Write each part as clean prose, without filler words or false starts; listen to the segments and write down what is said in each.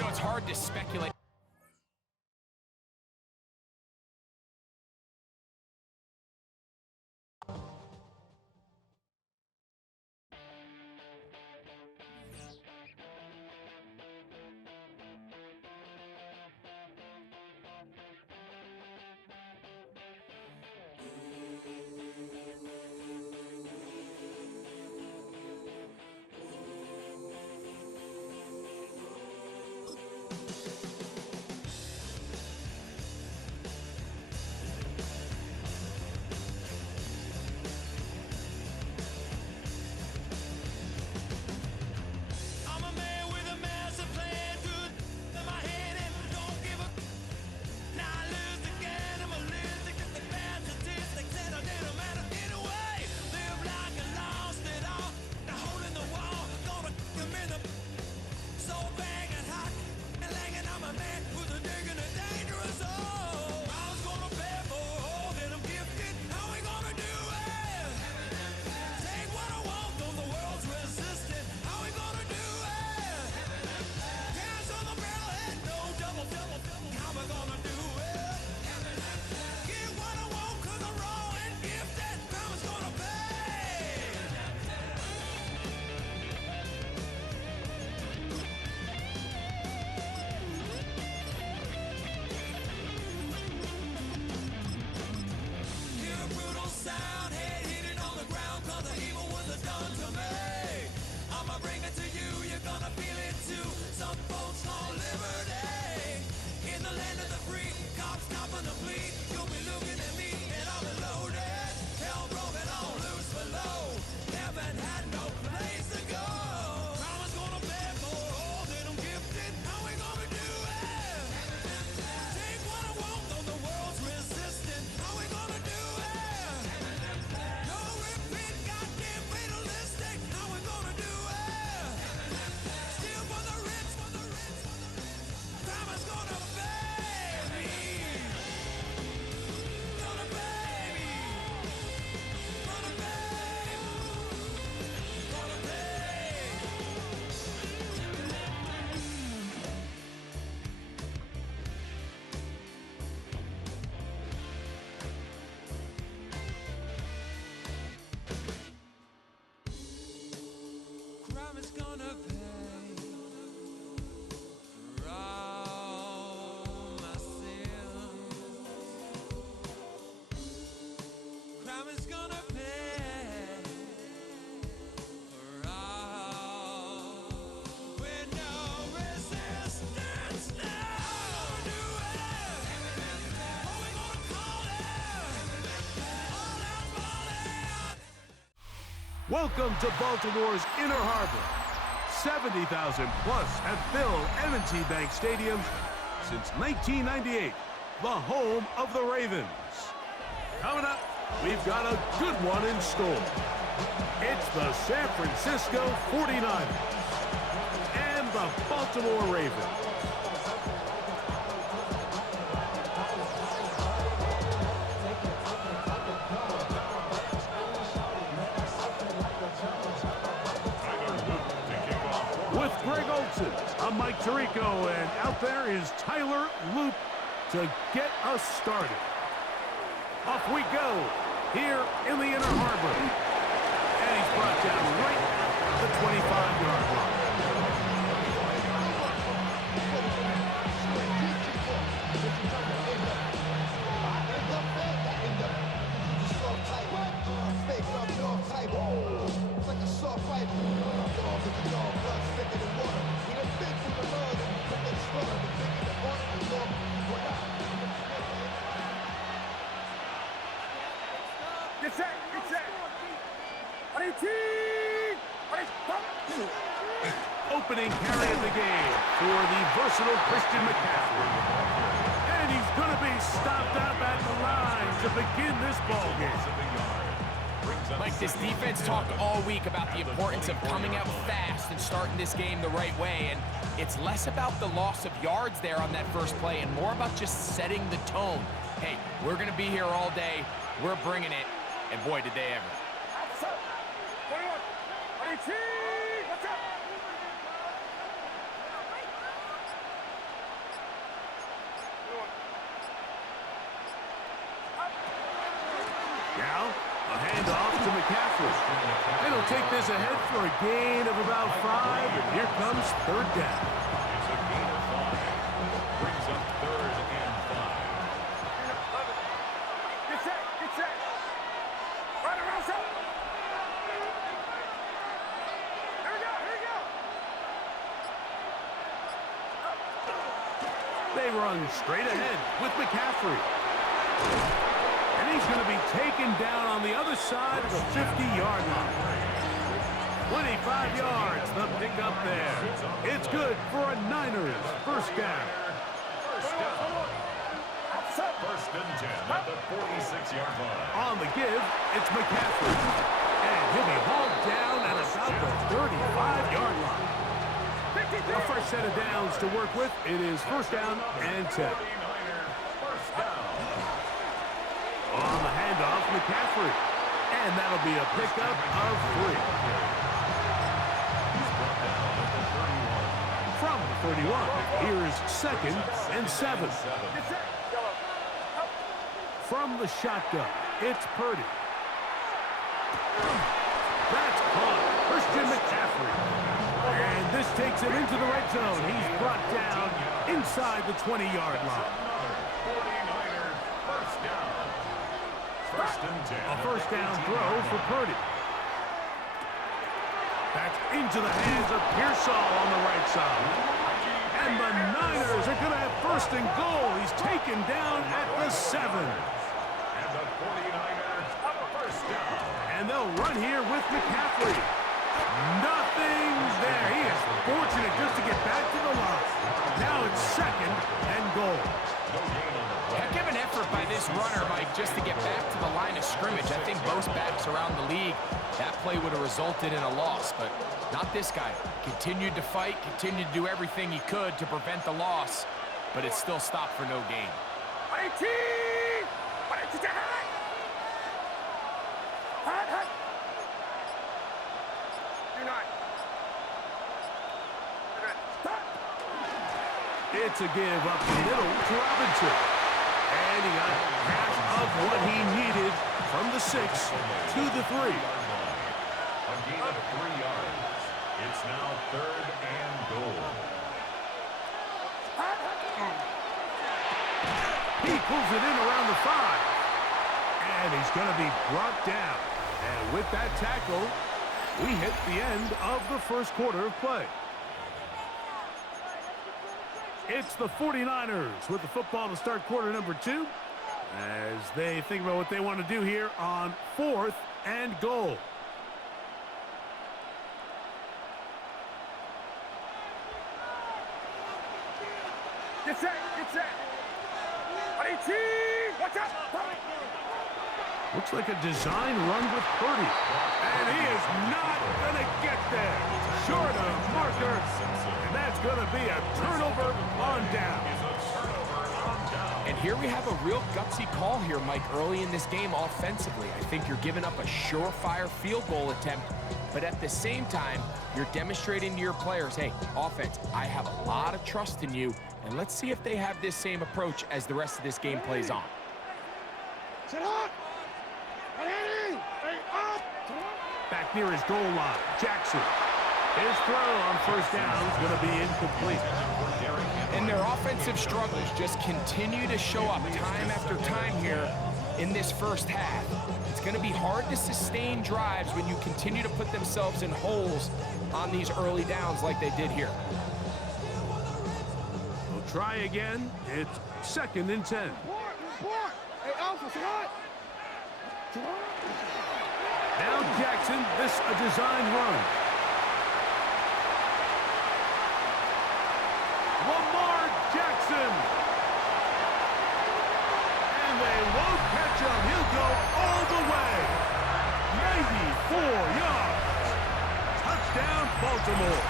You know, it's hard to speculate. Welcome to Baltimore's Inner Harbor. 70,000 plus have filled M&T Bank Stadium since 1998, the home of the Ravens. Coming up, we've got a good one in store. It's the San Francisco 49ers and the Baltimore Ravens. I'm Mike Tirico, and out there is Tyler Loop to get us started. Off we go here in the Inner Harbor. And he's brought down right at the 25-yard line. Opening carry of the game for the versatile Christian McCaffrey. And he's going to be stopped up at the line to begin this ball game. Mike, this defense talked all week about the importance of coming out fast and starting this game the right way. And it's less about the loss of yards there on that first play and more about just setting the tone. Hey, we're going to be here all day. We're bringing it. And boy, did they ever. McCaffrey. And he'll take this ahead for a gain of about 5, and here comes third down. It's a gain of 5. Brings up 3rd and 5. Get set, get set. Right around, set. Here we go, here we go. They run straight ahead with McCaffrey. And he's going to be taken down on the other side of the 50-yard line. 25 yards, the pickup there. It's good for a Niners first down. First and 10 at the 46-yard line. On the give, it's McCaffrey. And he'll be hauled down at about the 35-yard line. A fresh set of downs to work with. It is first down and 10. First down. On the handoff, McCaffrey. And that'll be a pickup of 3. He's brought down at the 31. From the 31, here's second and 7. From the shotgun, it's Purdy. That's caught. Christian McCaffrey. And this takes him into the red zone. He's brought down inside the 20-yard line. 49ers first down. First and 10. A first down throw for Purdy. Back into the hands of Pearsall on the right side. And the Niners are going to have first and goal. He's taken down at the 7. And the 49ers up a first down. And they'll run here with McCaffrey. Nothing there. He is fortunate just to get back to the line. Now it's second and goal. Heck of an effort by this runner, Mike, just to get back to the line of scrimmage. I think most backs around the league, that play would have resulted in a loss, but not this guy. Continued to fight, continued to do everything he could to prevent the loss, but it still stopped for no gain. It's a give up the middle to Robinson. And he got half of what he needed from the 6 to the 3. A gain of 3 yards. It's now 3rd and goal. He pulls it in around the 5. And he's going to be brought down. And with that tackle, we hit the end of the first quarter of play. It's the 49ers with the football to start quarter number 2 as they think about what they want to do here on 4th and goal. Get set, get set. Watch out. Looks like a design run with Purdy. And he is not going to get there. Short of marker. And that's going to be a turnover on down. And here we have a real gutsy call here, Mike, early in this game offensively. I think you're giving up a surefire field goal attempt, but at the same time, you're demonstrating to your players, hey, offense, I have a lot of trust in you, and let's see if they have this same approach as the rest of this game plays on. Sit up. Back near his goal line, Jackson. His throw on first down is going to be incomplete. And their offensive struggles just continue to show up time after time here in this first half. It's going to be hard to sustain drives when you continue to put themselves in holes on these early downs like they did here. We'll try again. It's second and 10. Hey, Alpha, what? Now Jackson, this a design run. Lamar Jackson. And they won't catch him. He'll go all the way. 94 yards. Touchdown, Baltimore.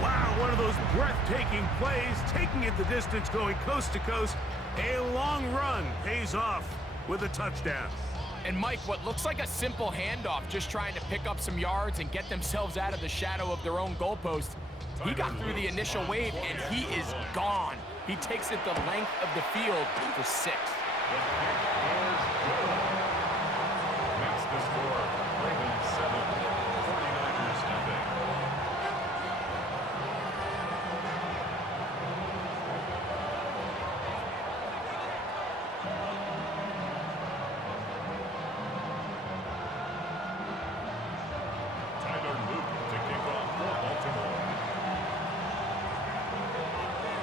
Wow, one of those breathtaking plays, taking it the distance, going coast to coast. A long run pays off with a touchdown. And Mike, what looks like a simple handoff, just trying to pick up some yards and get themselves out of the shadow of their own goalpost. He got through the initial wave, and he is gone. He takes it the length of the field for 6. The kick is Makes the score Ravens 7, 49ers nothing. Tyler Luke to kick off for Baltimore.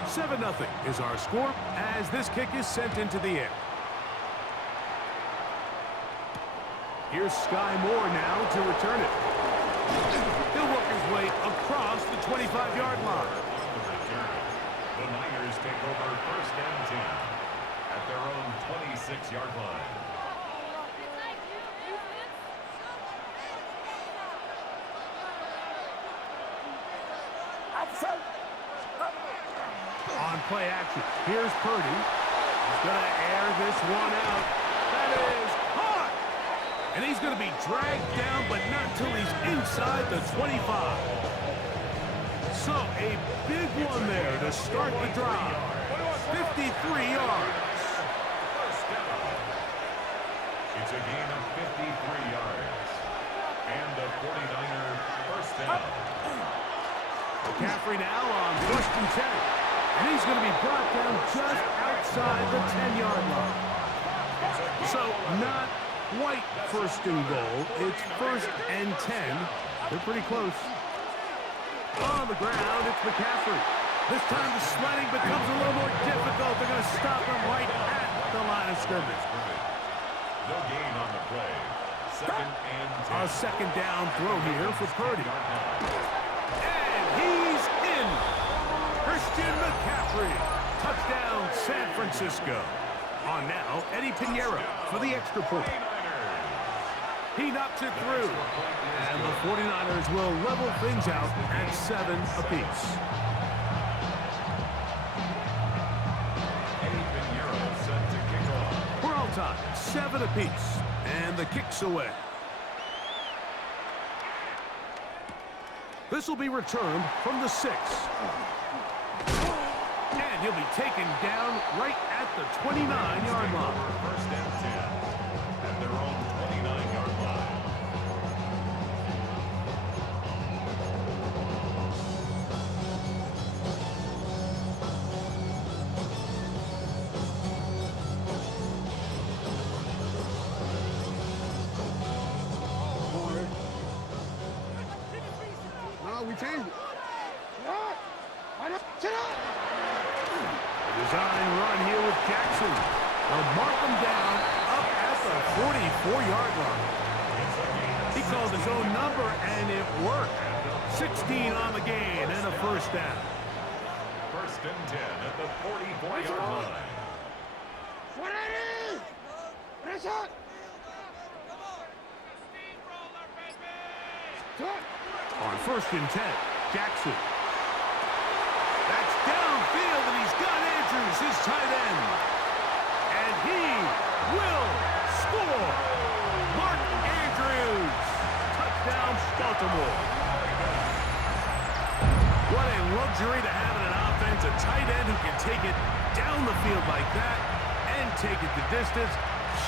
7-0 is our score as this kick is sent into the air. Here's Sky Moore now to return it. He'll work his way across the 25-yard line. On the return, the Niners take over first and 10 at their own 26-yard line. On play action, here's Purdy. He's going to air this one out. That is hot! And he's going to be dragged down, but not till he's inside the 25. So, a big one there to start the drive. 53 yards. First down. It's a gain of 53 yards. And the 49er first down. McCaffrey now on first and 10. And he's going to be brought down just outside the 10-yard line. So, not quite first and goal. It's first and 10. They're pretty close. On the ground, it's McCaffrey. This time the sledding becomes a little more difficult. They're going to stop him right at the line of scrimmage. No gain on the play. Second and 10. A second down throw here for Purdy. And he's in. Christian McCaffrey. Touchdown, San Francisco. On now, Eddie Pinheiro for the extra point. He knocks it through. And the 49ers will level things out at 7 apiece. Eddie Pinheiro set to kick off. We're all tied, 7 apiece. And the kick's away. This will be returned from the 6. And he'll be taken down right at the 29-yard line. First and 10 at their own 29-yard line. No, we changed it. What? Why not? Sit up! Design run here with Jackson. They'll mark him down up at the 44-yard line. He called his own number, and it worked. 16 on the gain and a first down. First and 10 at the 44-yard line. What it is? Press up! On first and 10, Jackson. That's downfield, and he's got Andrews, his tight end. And he will score. Mark Andrews. Touchdown, Baltimore. What a luxury to have in an offense, a tight end who can take it down the field like that and take it the distance.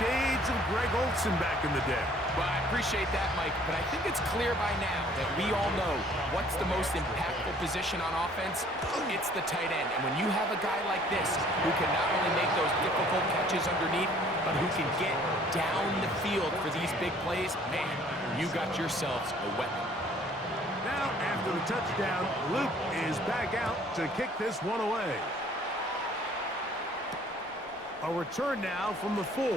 Shades of Greg Olsen back in the day. Well, I appreciate that, Mike, but I think it's clear by now that we all know what's the most impactful position on offense. It's the tight end. And when you have a guy like this who can not only make those difficult catches underneath, but who can get down the field for these big plays, man, you got yourselves a weapon. Now, after the touchdown, Luke is back out to kick this one away. A return now from the 4.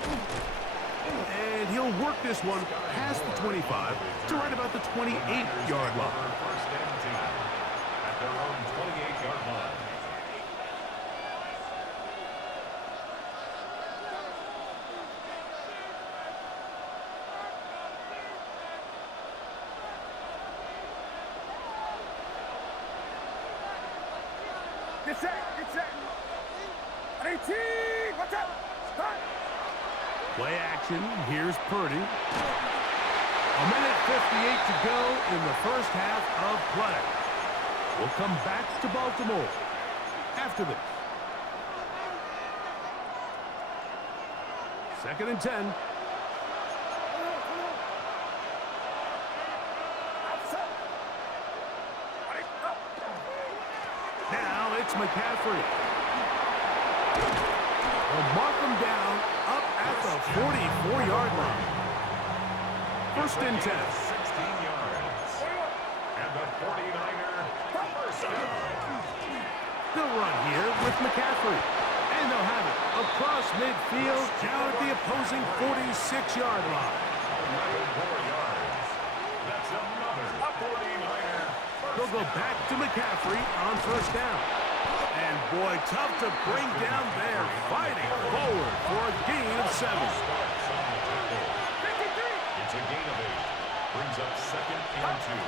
And he'll work this one past the 25 to right about the 28-yard line. First and 10 at their own 28-yard line. Get set! Get set! 18! Watch out! Start! Play action. Here's Purdy. A minute 58 to go in the first half of play. We'll come back to Baltimore after this. 2nd and 10. Now it's McCaffrey. Will mark him down up at the 44-yard line. 1st and 10. 16 yards. And the 49er first down. They'll run here with McCaffrey. And they'll have it across midfield down at the opposing 46-yard line. 11 more yards. That's another 49er. They'll go back to McCaffrey on 1st down. And boy, tough to bring down there. Fighting forward for a gain of 7. It's a gain of 8. Brings up 2nd and 2.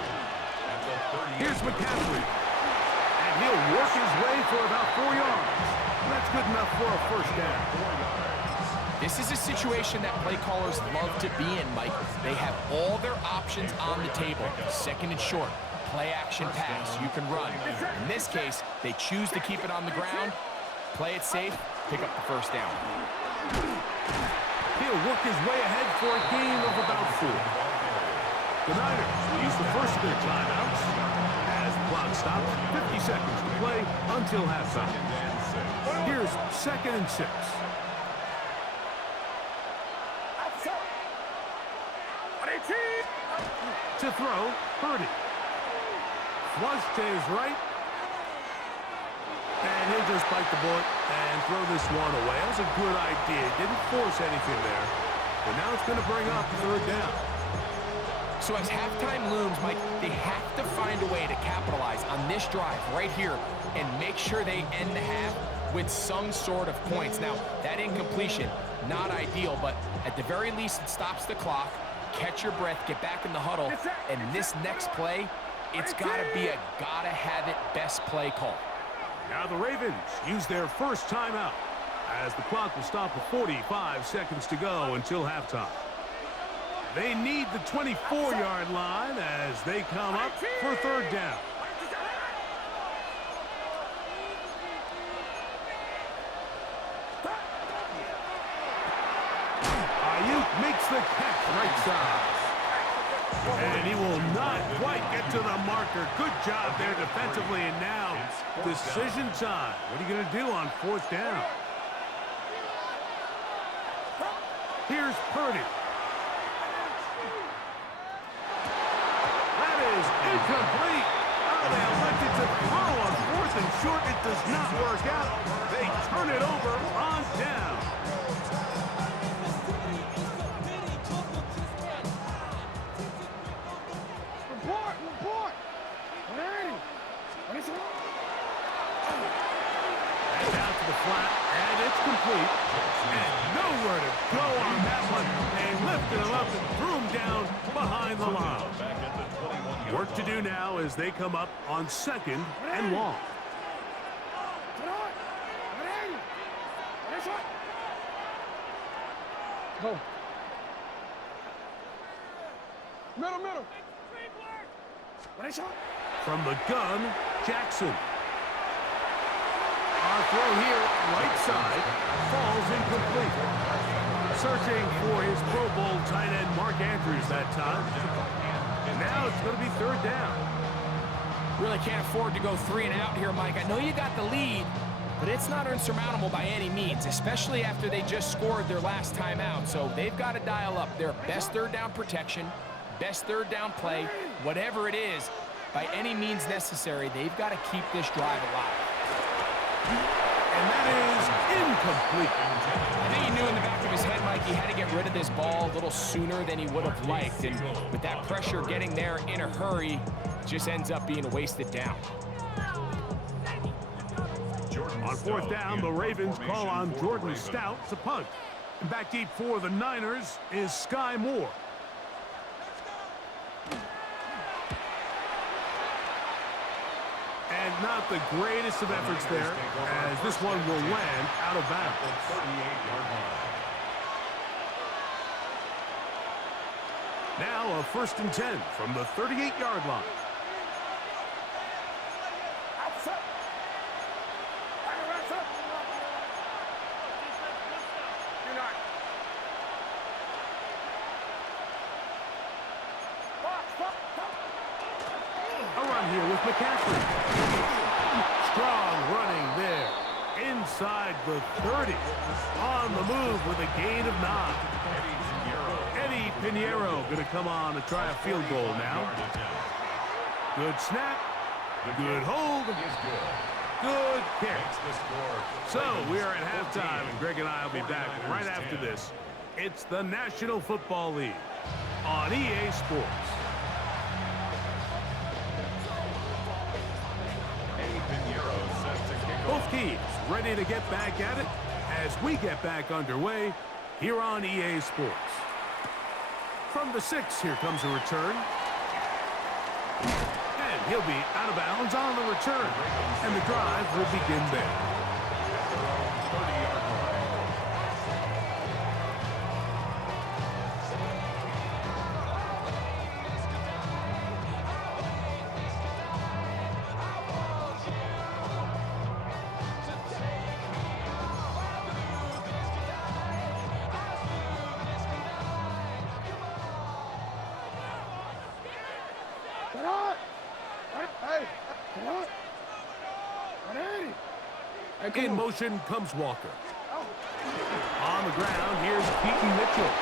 At the 38. Here's McCaffrey. And he'll work his way for about 4 yards. That's good enough for a 1st down. 4 yards. This is a situation that play callers love to be in, Mike. They have all their options on the table. 2nd and short. Play action pass, you can run. In this case, they choose to keep it on the ground, play it safe, pick up the 1st down. He'll work his way ahead for a gain of about 4. The Niners use the first of their timeouts as the clock stops. 50 seconds to play until halftime. Here's 2nd and 6. To throw, Purdy. Flush to his right. And he'll just bite the bullet and throw this one away. That was a good idea. Didn't force anything there. But now it's going to bring up 3rd down. So as halftime looms, Mike, they have to find a way to capitalize on this drive right here and make sure they end the half with some sort of points. Now, that incompletion, not ideal, but at the very least, it stops the clock. Catch your breath, get back in the huddle, and this next play, it's got to be a gotta-have-it best play call. Now the Ravens use their first timeout as the clock will stop with 45 seconds to go until halftime. They need the 24-yard line as they come up for 3rd down. Ayuk makes the catch right side. And he will not quite get to the marker. Good job there defensively. And now, decision time. What are you going to do on 4th down? Here's Purdy. That is incomplete. Oh, they elected to throw on 4th and short. It does not work out. They turn it over on down. And out to the flat, and it's complete. And nowhere to go on that one. They lifted him up and threw him down behind the line. Work to do now as they come up on 2nd and long. Go. Middle. From the gun, Jackson. Our throw here, right side, falls incomplete. Searching for his Pro Bowl tight end, Mark Andrews, that time. And now it's going to be 3rd down. Really can't afford to go 3 and out here, Mike. I know you got the lead, but it's not insurmountable by any means, especially after they just scored their last time out. So they've got to dial up their best 3rd down protection, best 3rd down play, whatever it is, by any means necessary. They've got to keep this drive alive. And that is incomplete. I think he knew in the back of his head, Mike, he had to get rid of this ball a little sooner than he would have liked. And with that pressure getting there in a hurry, it just ends up being a wasted down. On 4th down, the Ravens call on Jordan Stout to punt. And back deep for the Niners is Sky Moore. And not the greatest of efforts there, as this one will land out of bounds. Now a 1st and 10 from the 38-yard line. on here with McCaffrey. Strong running there. Inside the 30. On the move with a gain of 9. Eddie Pinheiro going to come on to try a field goal now. Good snap. Good hold. Good kick. So we are at halftime, and Greg and I will be back right after this. It's the National Football League on EA Sports. Both teams ready to get back at it as we get back underway here on EA Sports. From the 6, here comes a return. And he'll be out of bounds on the return. And the drive will begin there. In motion comes Walker. On the ground, here's Keaton Mitchell.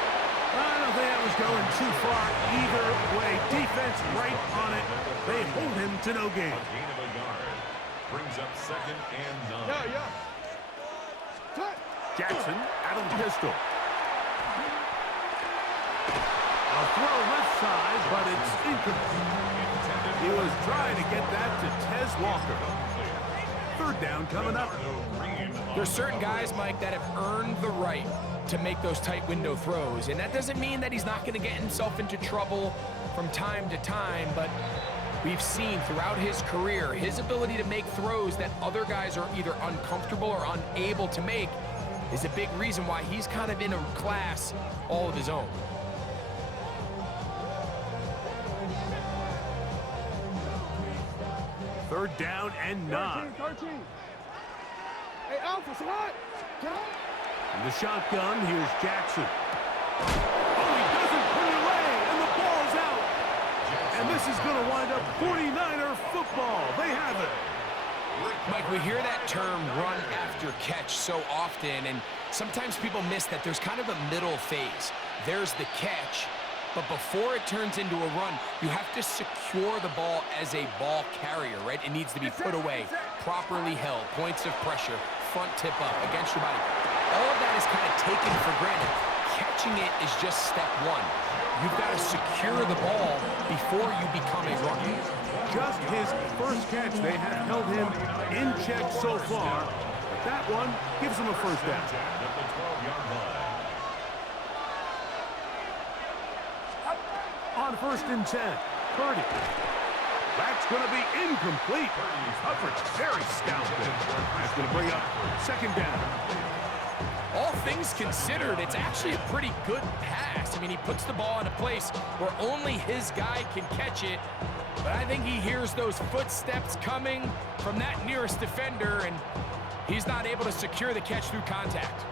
I don't think that was going too far either way. Defense right on it. They hold him to no gain. A gain of a yard. Brings up 2nd and 9. Jackson out of the pistol. A throw left side, but it's incomplete. He was trying to get that to Tez Walker. 3rd down coming up. There's certain guys, Mike, that have earned the right to make those tight window throws. And that doesn't mean that he's not going to get himself into trouble from time to time, but we've seen throughout his career his ability to make throws that other guys are either uncomfortable or unable to make is a big reason why he's kind of in a class all of his own. Third down and 9. 13. Hey, Alpha, slide. In the shotgun, here's Jackson. Oh, he doesn't put it away, and the ball's out. And this is going to wind up 49er football. They have it. Mike, we hear that term run after catch so often, and sometimes people miss that there's kind of a middle phase. There's the catch, but before it turns into a run, you have to secure the ball as a ball carrier, right? It needs to be put away, properly held, points of pressure, front tip up against your body. All of that is kind of taken for granted. Catching it is just step 1. You've got to secure the ball before you become a runner. Just his first catch. They have held him in check so far. But that one gives him a first down. On 1st and 10, Purdy. That's going to be incomplete. Coverage very stout there. That's going to bring up 2nd down. All things considered, it's actually a pretty good pass. I mean, he puts the ball in a place where only his guy can catch it. But I think he hears those footsteps coming from that nearest defender, and he's not able to secure the catch through contact.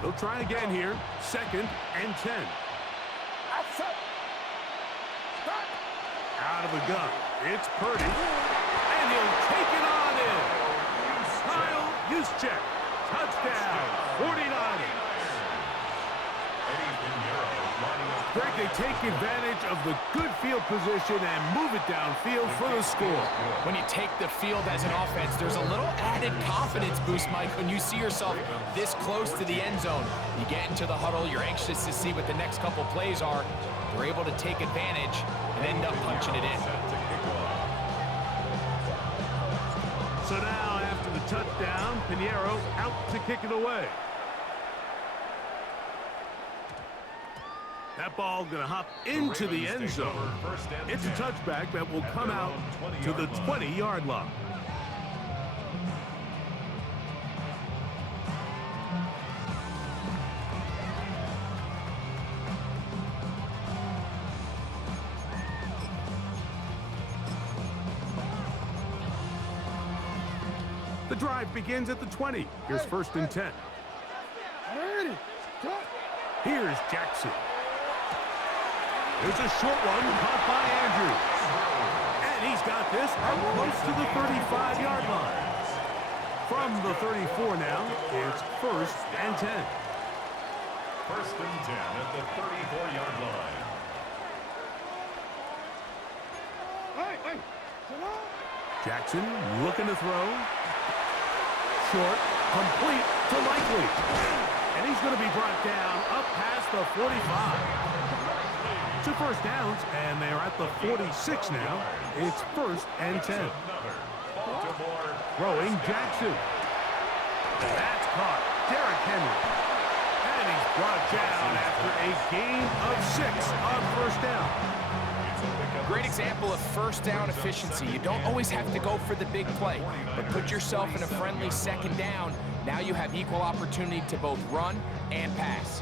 They'll try again here. 2nd and 10. Out of the gun. It's Purdy. And he'll take it on in. Kyle Juszczyk. Touchdown. 49ers. Greg, they take advantage of the good field position and move it downfield for the score. When you take the field as an offense, there's a little added confidence boost, Mike, when you see yourself this close to the end zone. You get into the huddle, you're anxious to see what the next couple plays are. They're able to take advantage and end up punching it in. So now, after the touchdown, Pinheiro out to kick it away. That ball going to hop into the end zone. It's a touchback that will come out to the 20-yard line. The drive begins at the 20. Here's 1st and 10. Here's Jackson. There's a short one caught by Andrews. And he's got this up close to the 35-yard line. From the 34 now, it's 1st and 10. 1st and 10 at the 34-yard line. Jackson looking to throw. Short, complete to Likely. And he's going to be brought down up past the 45. 2 first downs, and they're at the 46 now. It's 1st and 10. Throwing Jackson. That's caught. Derrick Henry. And he's brought down after a gain of 6 on 1st down. Great example of 1st down efficiency. You don't always have to go for the big play, but put yourself in a friendly 2nd down. Now you have equal opportunity to both run and pass.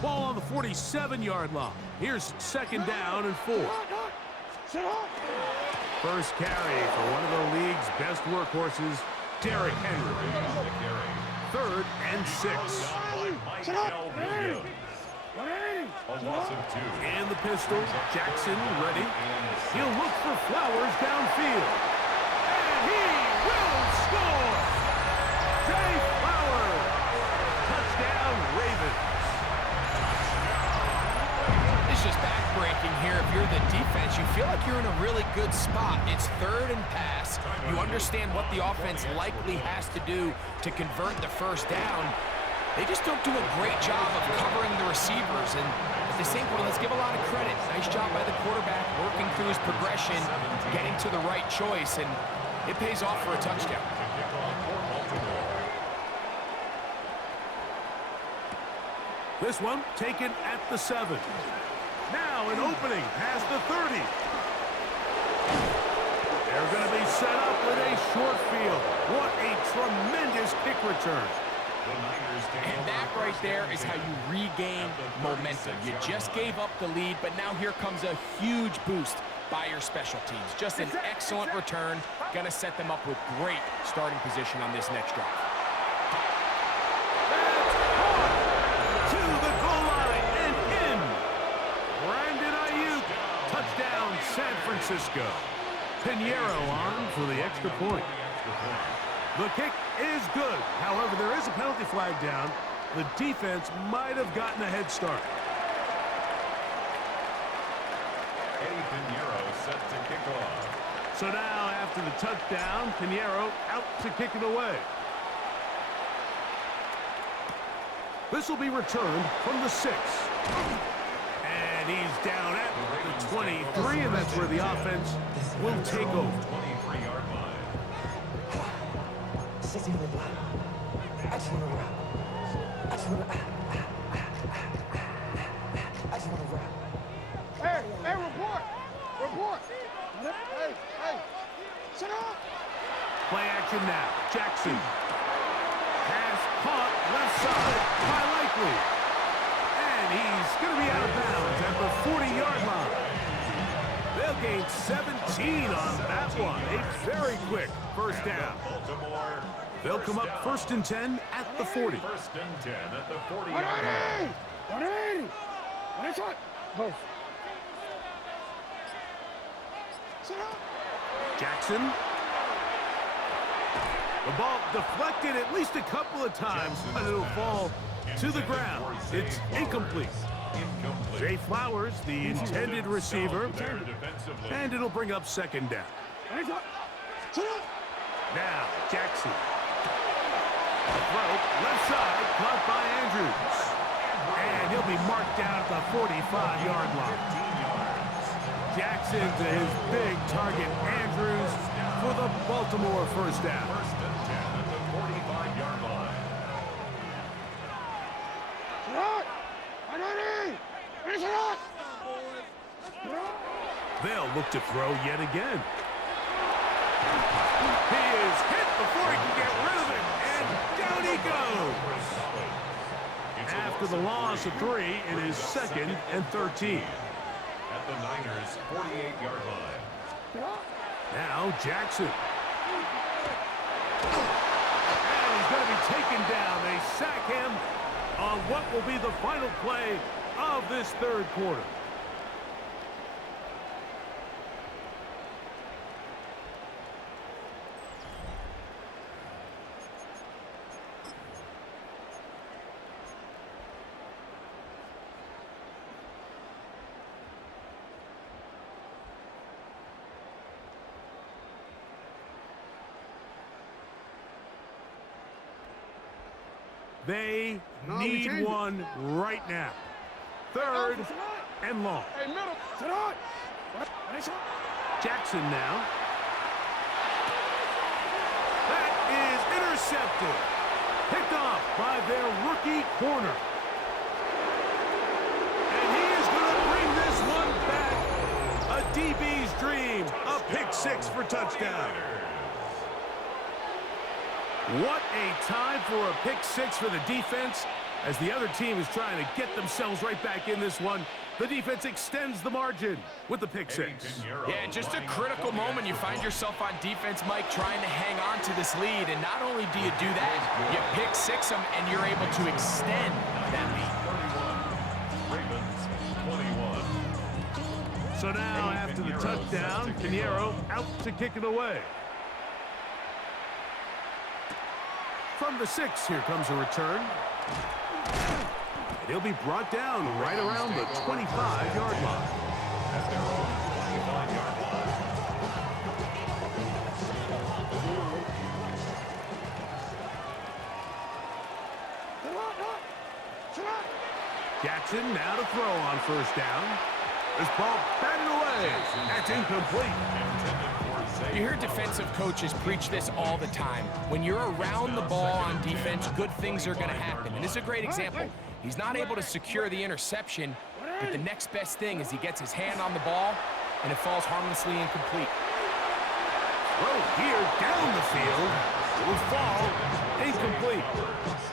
Ball on the 47-yard line. Here's 2nd down and 4. First carry for one of the league's best workhorses, Derrick Henry. 3rd and 6. And the pistol, Jackson ready. He'll look for Flowers downfield. And he will score! Jay Flowers! Touchdown, Ravens. It's just back-breaking here. If you're the defense, you feel like you're in a really good spot. It's 3rd and pass. You understand what the offense likely has to do to convert the 1st down. They just don't do a great job of covering the receivers. And at the same point, let's give a lot of credit. Nice job by the quarterback working through his progression, getting to the right choice, and it pays off for a touchdown. This one taken at the 7. Now an opening past the 30. They're going to be set up with a short field. What a tremendous kick return. And that right there is how you regain momentum. You just gave up the lead, but now here comes a huge boost by your special teams. Just an excellent return. Going to set them up with great starting position on this next drive. To the goal line and in. Brandon Ayuk. Touchdown, San Francisco. Pinheiro on for the extra point. The kick is good. However, there is a penalty flag down. The defense might have gotten a head start. Eddie Pinheiro set to kick off. So now, after the touchdown, Pinheiro out to kick it away. This will be returned from the 6. And he's down at the 23, and that's where the offense will take over. 23-yard line. Hey, report! Report! Hey, sit up! Play action now. Jackson. Pass caught left side by Likely. And he's going to be out of bounds at the 40-yard line. They'll gain 17 on that one. A very quick 1st down. They'll come up 1st and 10 at the 40. 1st and 10 at the 40-yard line. 180! 180! Oh. Jackson. The ball deflected at least a couple of times, but it'll fall to the ground. It's incomplete. Jay Flowers, the intended receiver, and it'll bring up 2nd down. Now, Jackson. Throw, left side, caught by Andrews. And he'll be marked down at the 45-yard line. Jackson to his big target, Andrews, for the Baltimore 1st down. 1st and 10 at the 45-yard line. They'll look to throw yet again. He is hit before he can get rid of it, and down he After the loss of 3, it is 2nd and 13. At the Niners' 48-yard line. Now Jackson. And he's going to be taken down. They sack him on what will be the final play of this third quarter. They need one right now. 3rd and long. Jackson now. That is intercepted. Picked off by their rookie corner. And he is going to bring this one back. A DB's dream. A pick 6 for touchdown. What a time for a pick 6 for the defense. As the other team is trying to get themselves right back in this one, the defense extends the margin with the pick 6. Yeah, just a critical moment. You find yourself on defense, Mike, trying to hang on to this lead. And not only do you do that, you pick 6 them, and you're able to extend that lead. Ravens 21. So now, after the touchdown, Pinheiro out to kick it away. From the 6, here comes a return. And he'll be brought down right around the 25-yard line. At their own 25-yard line. Jackson now to throw on 1st down. This ball batted away. That's incomplete. You hear defensive coaches preach this all the time. When you're around the ball on defense, good things are going to happen. And this is a great example. He's not able to secure the interception, but the next best thing is he gets his hand on the ball, and it falls harmlessly incomplete. Throw here down the field. It will fall incomplete.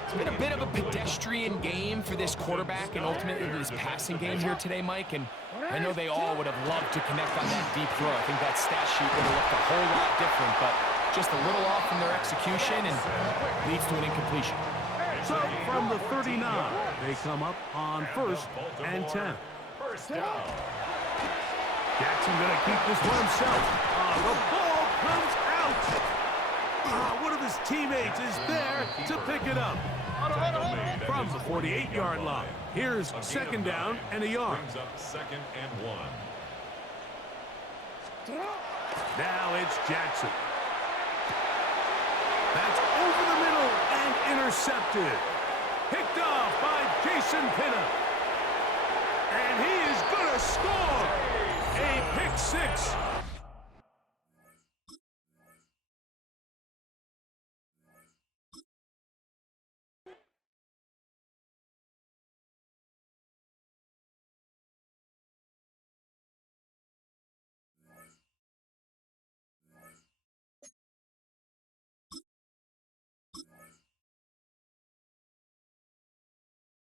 It's been a bit of a pedestrian game for this quarterback and ultimately this passing game here today, Mike. And I know they all would have loved to connect on that deep throw. I think that stat sheet would have looked a whole lot different, but just a little off from their execution and leads to an incompletion. So from the 39, they come up on 1st and 10. First down. Jackson going to keep this one himself. The ball comes out. One of his teammates is there to pick it up. From the 48-yard line. Here's 2nd down and a yard. Brings up 2nd and 1. Now it's Jackson. That's over the middle and intercepted. Picked off by Jason Pinnock. And he is going to score. A pick 6